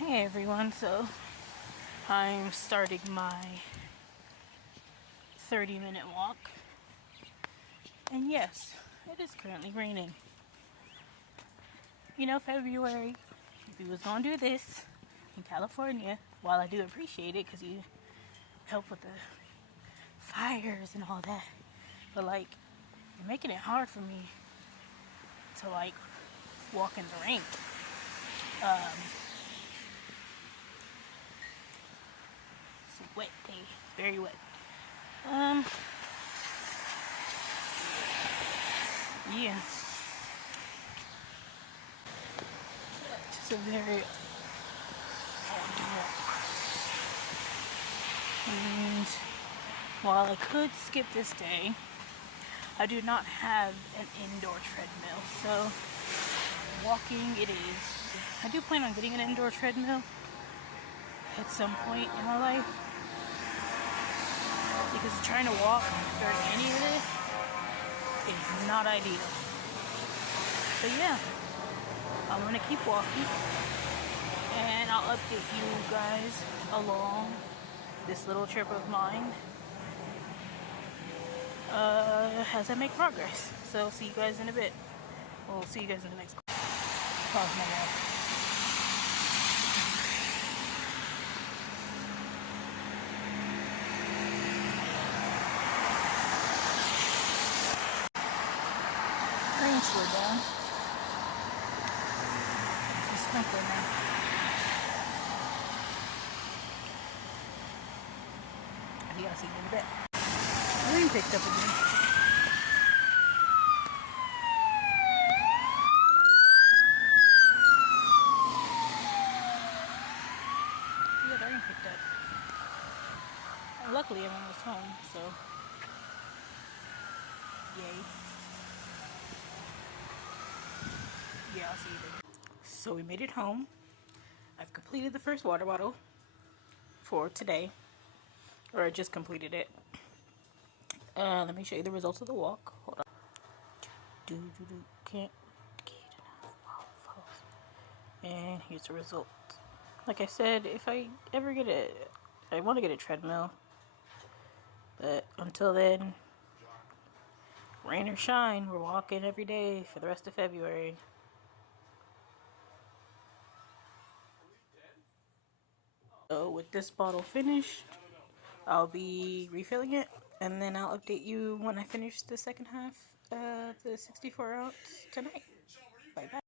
Hey everyone, so I'm starting my 30-minute walk, and yes, it is currently raining. You know, February, if you was gonna do this in California, while I do appreciate it because you help with the fires and all that, but like, you're making it hard for me to like walk in the rain. It's a wet day, it's very wet. Yeah, it's a very odd walk. And while I could skip this day, I do not have an indoor treadmill, so walking it is. I do plan on getting an indoor treadmill at some point in my life, because trying to walk during any of this is not ideal. But yeah, I'm gonna keep walking, and I'll update you guys along this little trip of mine as I make progress. So see you guys in a bit. We'll see you guys in the next. Pause my walk. Rain slowed down. It's a sprinkler now. I think I'll see you in a bit. Rain picked up again. Yeah, the rain picked up. And luckily, I'm almost home, so yay. Yeah, I'll see you then. So we made it home. I've completed the first water bottle for today, or I just completed it. Let me show you the results of the walk. Hold on. Can't get enough. And here's the result. Like I said, if I ever get I want to get a treadmill, but until then, rain or shine, we're walking every day for the rest of February. So with this bottle finished, I'll be refilling it, and then I'll update you when I finish the second half of the 64 ounce tonight. Bye bye.